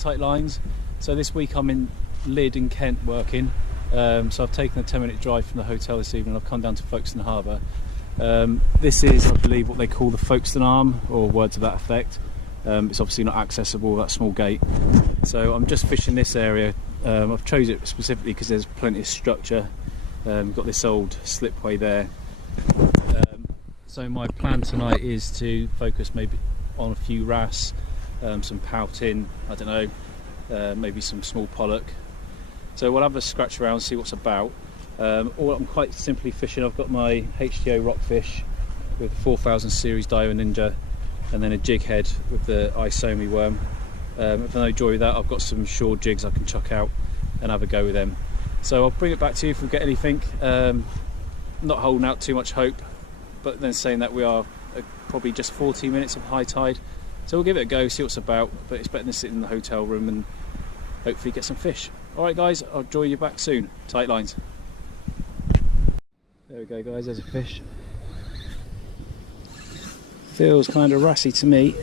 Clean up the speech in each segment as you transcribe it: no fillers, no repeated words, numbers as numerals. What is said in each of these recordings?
guys, Tite Lines. So this week I'm in Lydd in Kent working. So I've taken a 10-minute drive from the hotel this evening. I've come down to Folkestone Harbour. This is, I believe, what they call the Folkestone Arm, or words of that effect. It's obviously not accessible, that small gate. So I'm just fishing this area. I've chosen it specifically because there's plenty of structure. We've got this old slipway there. So my plan tonight is to focus maybe on a few wrasse, some pouting, I don't know, maybe some small pollock. So we'll have a scratch around, see what's about. Or I'm quite simply fishing. I've got my HTO rockfish with 4000 series Dio Ninja, and then a jig head with the Isomi worm. If I enjoy that, I've got some shore jigs I can chuck out and have a go with them. So I'll bring it back to you if we get anything. Not holding out too much hope, but then saying that we are probably just 14 minutes of high tide. So we'll give it a go, see what's about, but it's better than sitting in the hotel room and hopefully get some fish. Alright guys, I'll join you back soon. Tite Lines. There we go guys, there's a fish. Feels kind of wrassy to me.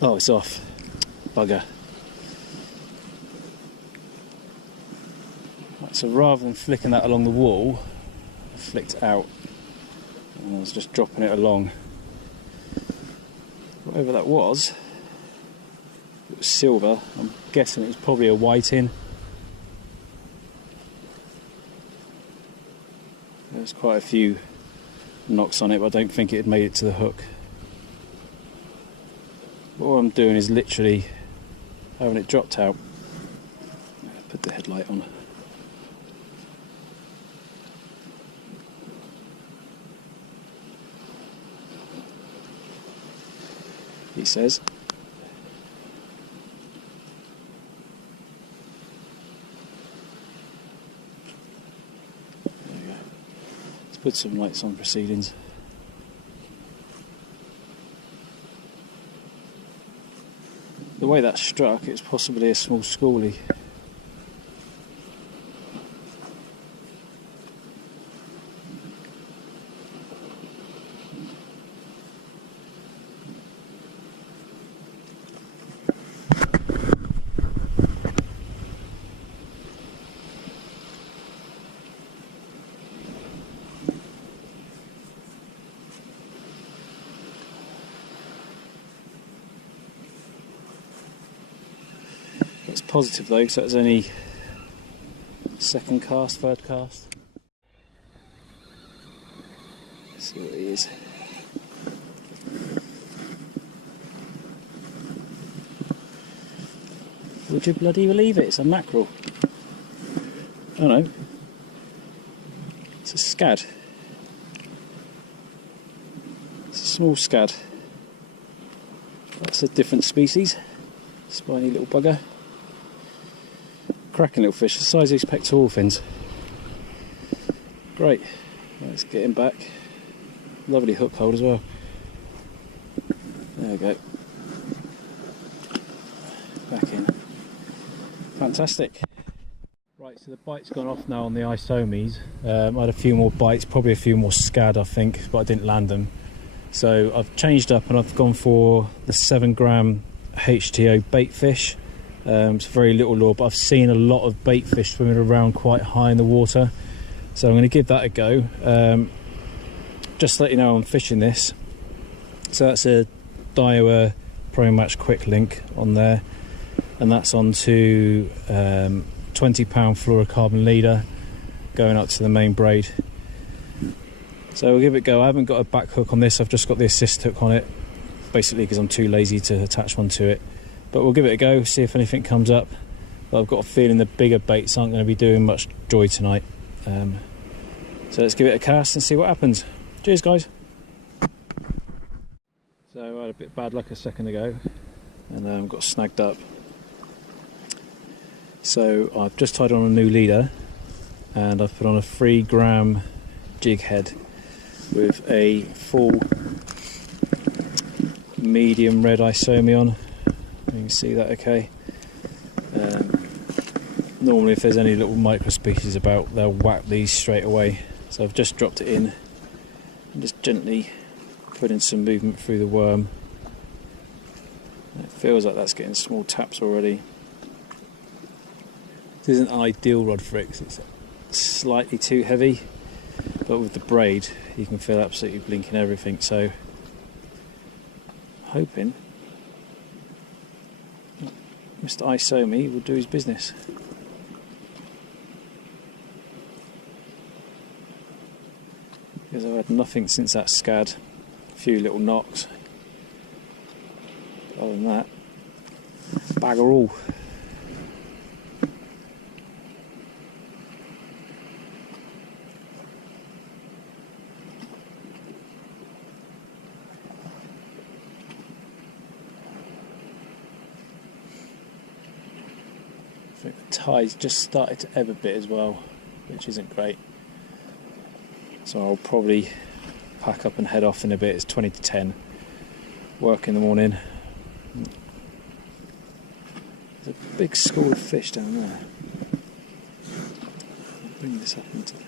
Oh, it's off. Bugger. Right, so rather than flicking that along the wall, I flicked it out. And I was just dropping it along. Whatever that was, it was silver. I'm guessing it was probably a whiting. There's quite a few knocks on it, but I don't think it had made it to the hook. All I'm doing is literally having it dropped out. Put the headlight on. He says. There we go. Let's put some lights on proceedings. The way that struck, it's possibly a small schoolie. It's positive though, so it's only second cast, third cast. Let's see what he is. Would you bloody believe it? It's a mackerel. Oh no. It's a scad. It's a small scad. That's a different species. Spiny little bugger. Cracking little fish, the size of these pectoral fins. Great. Let's get him back. Lovely hook hold as well. There we go. Back in. Fantastic. Right, so the bite's gone off now on the Isomis. I had a few more bites, probably a few more scad I think, but I didn't land them. So I've changed up and I've gone for the 7 gram HTO bait fish. It's very little lure, but I've seen a lot of bait fish swimming around quite high in the water, so I'm going to give that a go. Just to let you know, I'm fishing this. So that's a Daiwa Pro Match Quick Link on there, and that's onto 20 pound fluorocarbon leader going up to the main braid. So we'll give it a go. I haven't got a back hook on this, I've just got the assist hook on it, basically because I'm too lazy to attach one to it. But we'll give it a go, see if anything comes up. But I've got a feeling the bigger baits aren't going to be doing much joy tonight. So let's give it a cast and see what happens. Cheers guys. So I had a bit of bad luck a second ago and got snagged up. So I've just tied on a new leader and I've put on a 3 gram jig head with a full medium red Isomi on. You can see that okay. Normally if there's any little micro species about, they'll whack these straight away. So I've just dropped it in and just gently put in some movement through the worm. It Feels like that's getting small taps already. This isn't an ideal rod for it 'cause it's slightly too heavy, but with the braid you can feel absolutely blinking everything, so hoping Mr. Isomi will do his business. Because I've had nothing since that scad, a few little knocks. Other than that, bagger all. I think the tide's just started to ebb a bit as well, which isn't great. So I'll probably pack up and head off in a bit. It's 20 to 10. Work in the morning. There's a big school of fish down there. I'll bring this up into the...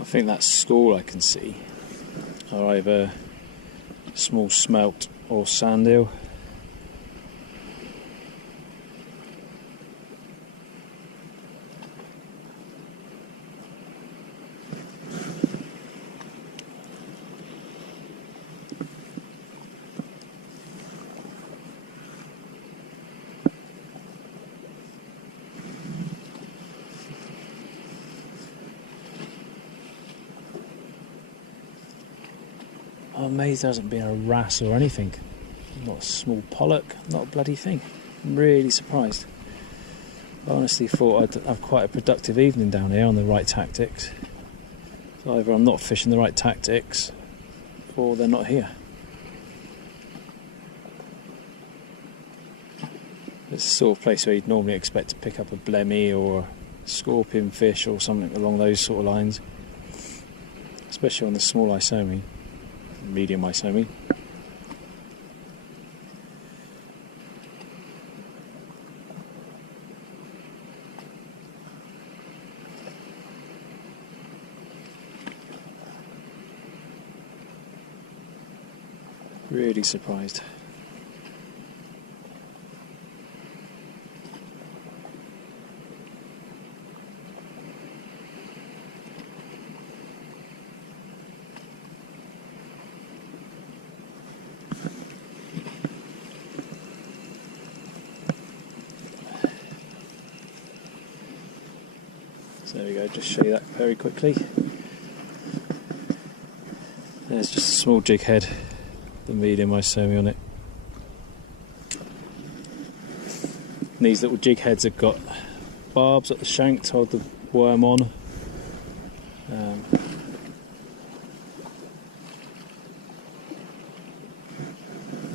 I think that school I can see are either small smelt or sand eel. I'm amazed there hasn't been a wrasse or anything. Not a small pollock, not a bloody thing. I'm really surprised. I honestly thought I'd have quite a productive evening down here on the right tactics. So either I'm not fishing the right tactics or they're not here. It's the sort of place where you'd normally expect to pick up a blemmy or a scorpion fish or something along those sort of lines. Especially on the small isomi. Medium isomi. Really surprised. There we go, just show you that very quickly. There's just a small jig head, the medium isomi on it. And these little jig heads have got barbs at the shank to hold the worm on.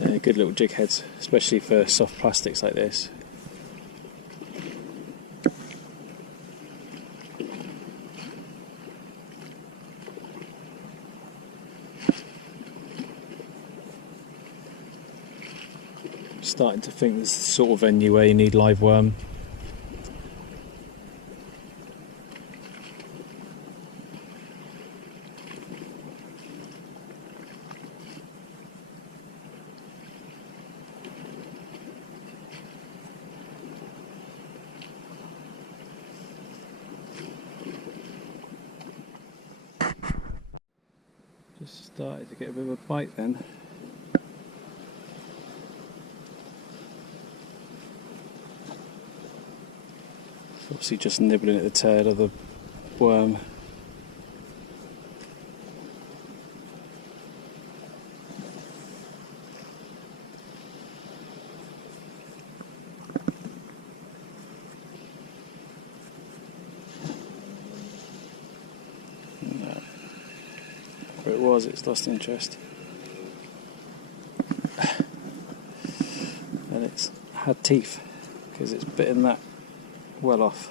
Yeah, good little jig heads, especially for soft plastics like this. Starting to think this is the sort of venue where you need live worm. Just started to get a bit of a bite then. Obviously just nibbling at the tail of the worm. No. Where it was, it's lost interest. And it's had teeth because it's bitten that well off.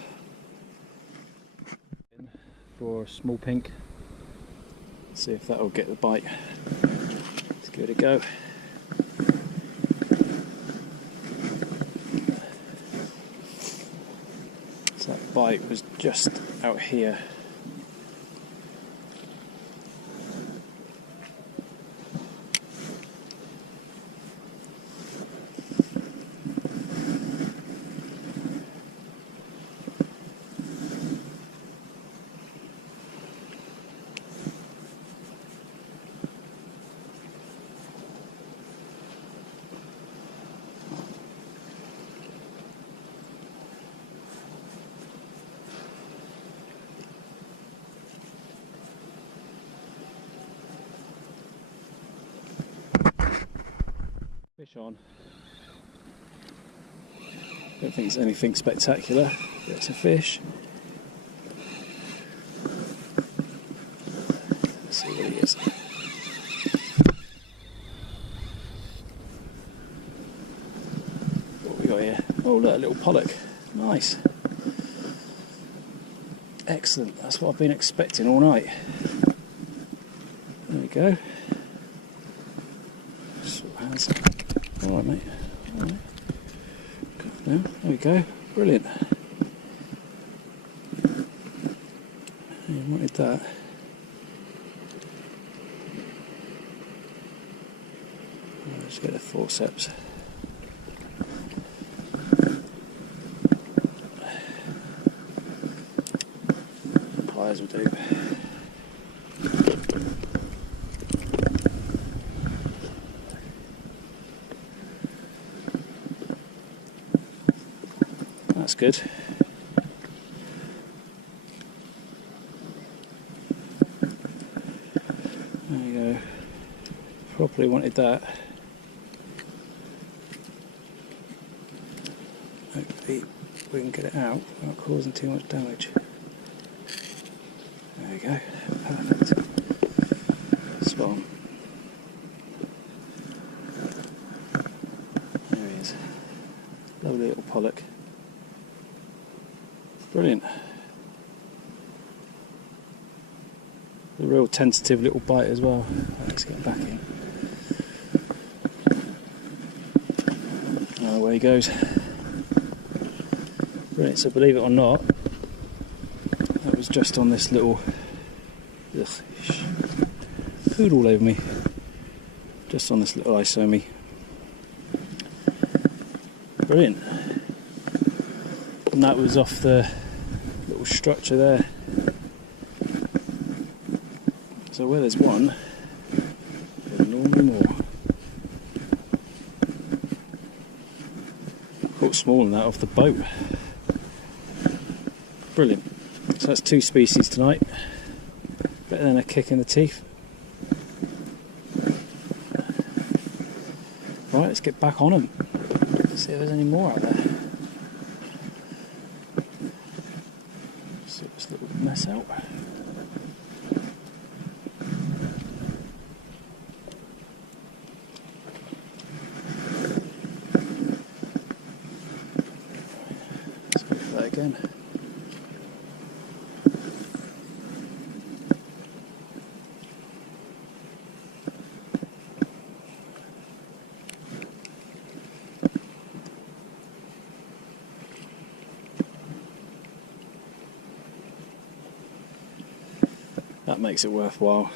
for a small pink. See if that'll get the bite. Let's give it a go. So that bite was just out here. Fish on. Don't think it's anything spectacular, but it's a fish. Let's see what he is. What we got here? Oh look, a little pollock. Nice. Excellent, that's what I've been expecting all night. There we go. Alright mate, alright. There we go, brilliant. You wanted that. Let's get the forceps. Pliers will do. That's good. There you go. Probably wanted that. Hopefully we can get it out without causing too much damage. There we go. Perfect. Spot on. There he is. Lovely little pollock. Brilliant. A real tentative little bite as well. Let's get back in. Oh, away he goes. Brilliant. So believe it or not, that was just on this little food all over me. Just on this little isomi. Brilliant. And that was off the little structure there. So where there's one, there's normally more. Caught smaller than that off the boat. Brilliant. So that's 2 species tonight. Better than a kick in the teeth. Right, let's get back on them. See if there's any more out there. Sort this little mess out. Let's go for that again. That makes it worthwhile,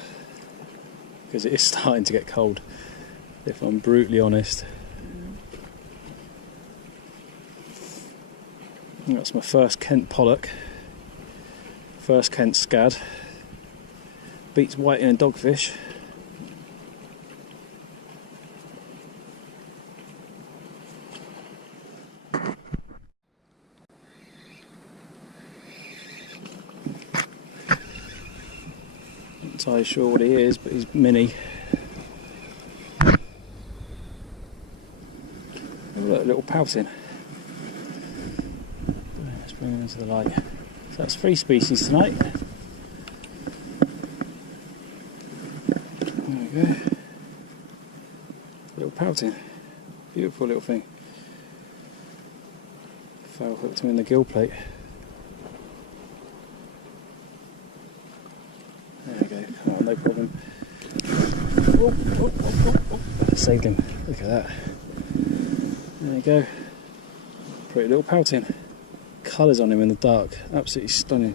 because it is starting to get cold, if I'm brutally honest. That's my first Kent pollock, first Kent scad. Beats whiting and dogfish. Not entirely sure what he is, but he's mini. Oh look, a little pouting. Let's bring him into the light. So that's 3 species tonight. There we go. Little pouting. Beautiful little thing. Foul hooked him in the gill plate. no problem. Whoa, whoa, whoa, whoa, whoa. Saved him. Look at that. There you go. Pretty little pouting. Colours on him in the dark. Absolutely stunning.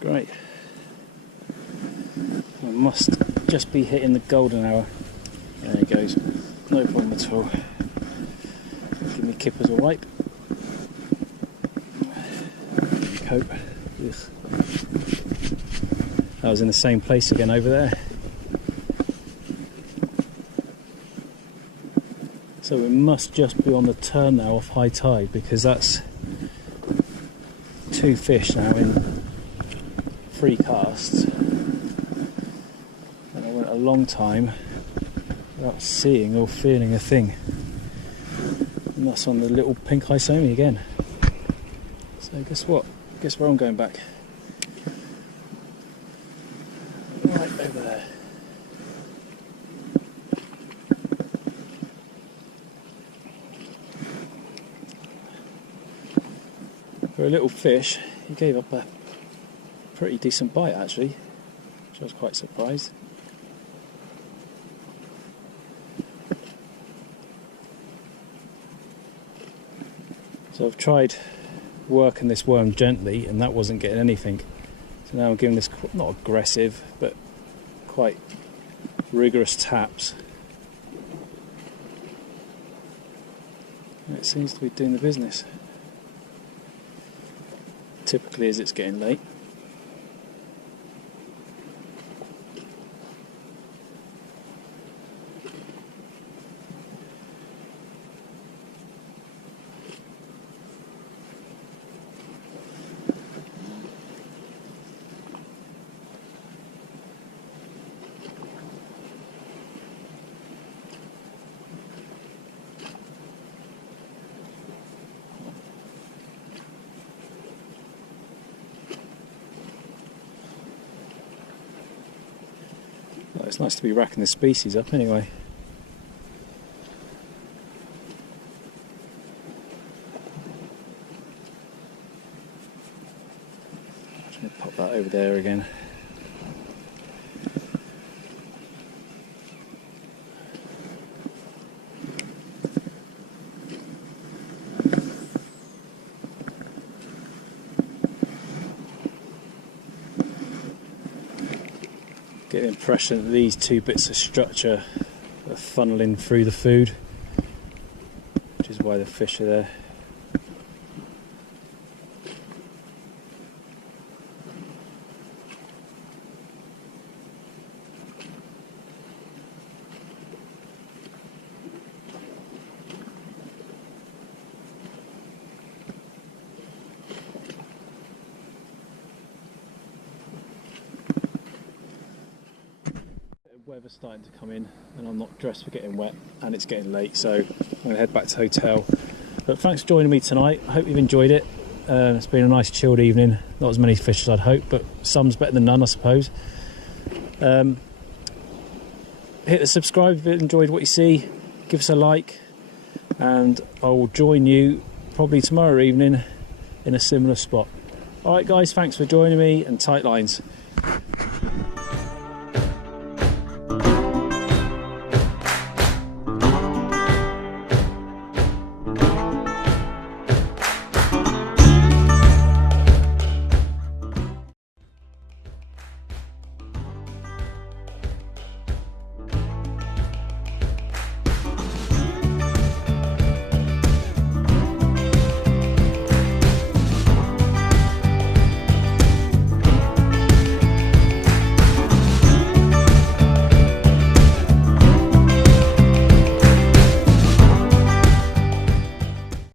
Great. I must just be hitting the golden hour. There he goes. No problem at all. Give me kippers a wipe. Coat. Ugh. I was in the same place again over there. So we must just be on the turn now off high tide, because that's 2 fish now in 3 casts. And I went a long time without seeing or feeling a thing. And that's on the little pink isomi again. So guess what? Guess where I'm going back? Right over there. For a little fish, he gave up a pretty decent bite actually, which I was quite surprised. So I've tried working this worm gently and that wasn't getting anything. So now I'm giving this, not aggressive, but quite rigorous taps. And it seems to be doing the business. Typically as it's getting late. Well, it's nice to be racking the species up anyway. I'm just going to pop that over there again. Get the impression that these 2 bits of structure are funneling through the food, which is why the fish are there. Weather's starting to come in and I'm not dressed for getting wet and it's getting late, so I'm going to head back to the hotel. But thanks for joining me tonight. I hope you've enjoyed it. It's been a nice chilled evening, not as many fish as I'd hoped, but some's better than none I suppose. Hit the subscribe if you enjoyed what you see, give us a like, and I will join you probably tomorrow evening in a similar spot. Alright guys, thanks for joining me, and tight lines.